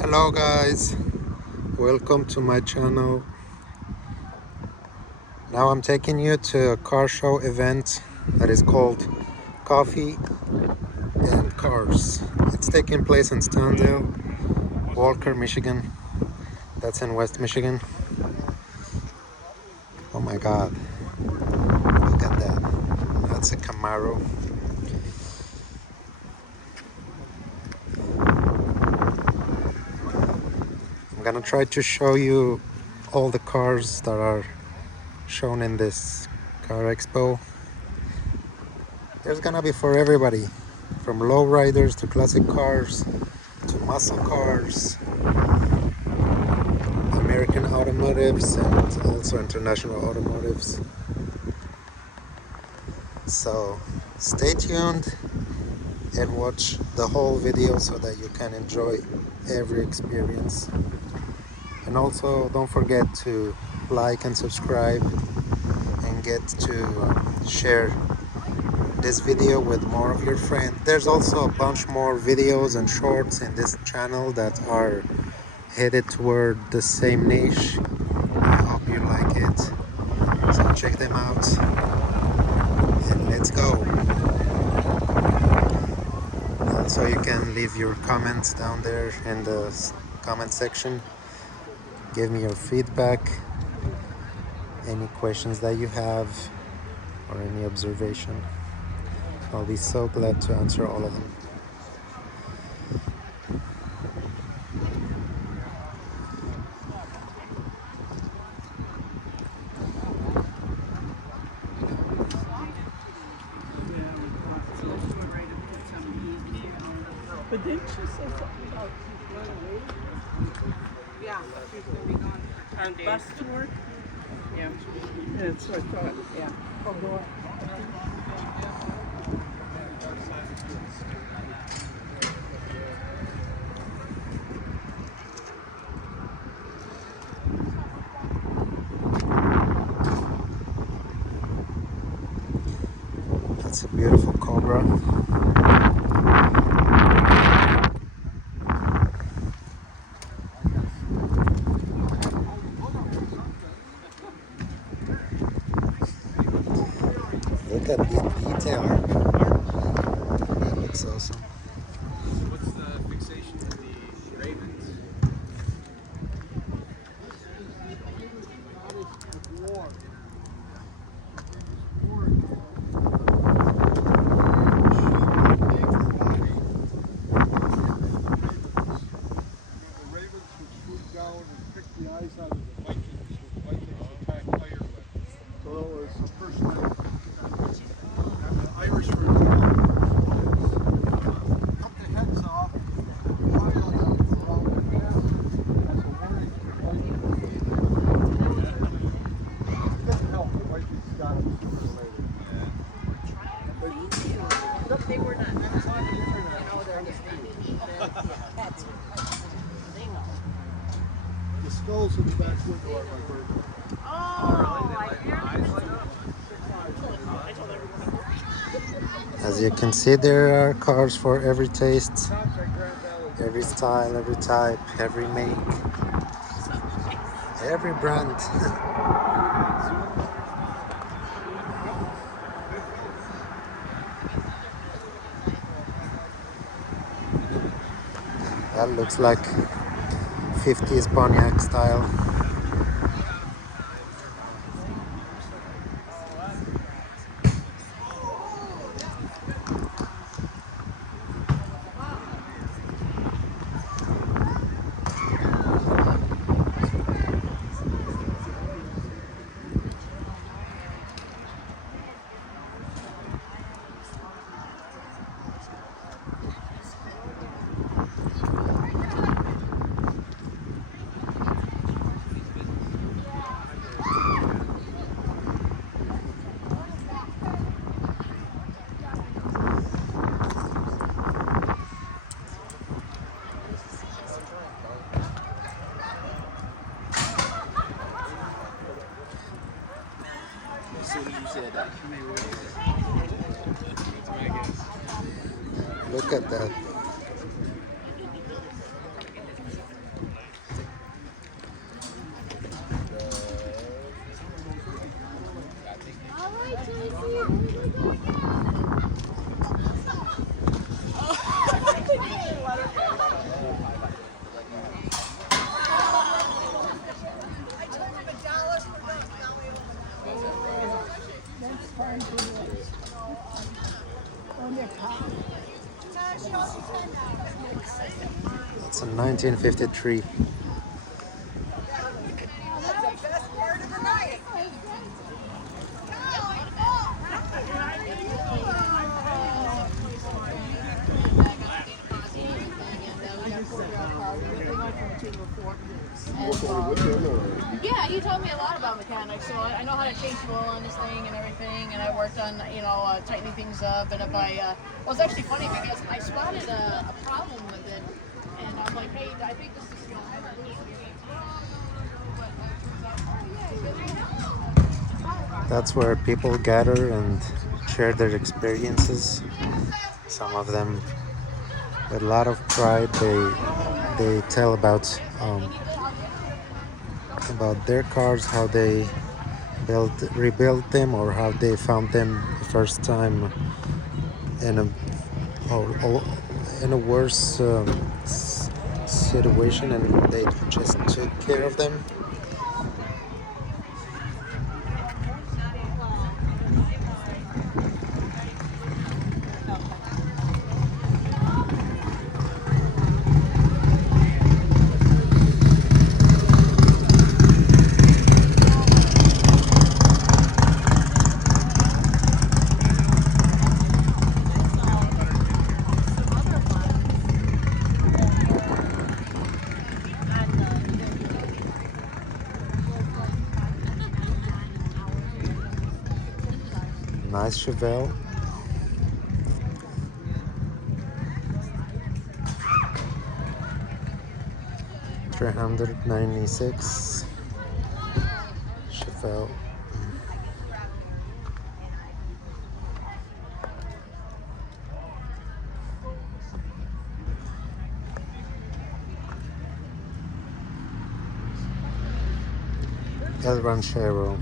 Hello guys, welcome to my channel. Now I'm taking you to a car show event that is called Coffee and Cars. It's taking place in Stondale, Walker, Michigan. That's in West Michigan. Oh my god, look at that. That's a Camaro. I'm gonna try to show you all the cars that are shown in this car expo. There's gonna be for everybody, from lowriders to classic cars to muscle cars, American automotives and also international automotives. So stay tuned and watch the whole video so that you can enjoy every experience. And also don't forget to like and subscribe and get to share this video with more of your friends. There's also a bunch more videos and shorts in this channel that are headed toward the same niche. I hope you like it. So check them out and let's go. Also, you can leave your comments down there in the comment section. Give me your feedback, any questions that you have, or any observation. I'll be so glad to answer all of them. But didn't she say something about yeah, she's gonna be gone on bus tour? Yeah. That's what I thought, yeah. Oh, boy. That's a beautiful Cobra. Look at the detail. That looks awesome. What's the fixation with the Ravens? The Ravens would swoop down and pick the eyes out of the Vikings. The Vikings attack Ireland. So it was the first time. And the Irish were cut the heads off, pile them around the neck as a warning to the Vikings. It didn't help the Vikings got it sooner or later. They were not. The skulls in the back window are my favorite. As you can see, there are cars for every taste, every style, every type, every make, every brand. That looks like 50s Pontiac style. As soon as you said that. That's my guess. Look at that. It's a 1953. Yeah, he told me a lot about mechanics, so I know how to change the oil on this thing and everything, and I worked on, tightening things up, and if well, it's actually funny because I spotted a problem with it, and I'm like, hey, I think this is, That's where people gather and share their experiences. Some of them, with a lot of pride, they tell about their cars, how they rebuilt them, or how they found them the first time in a or in a worse situation, and they just took care of them. Nice Chevelle. $396 Chevelle. El Ranchero.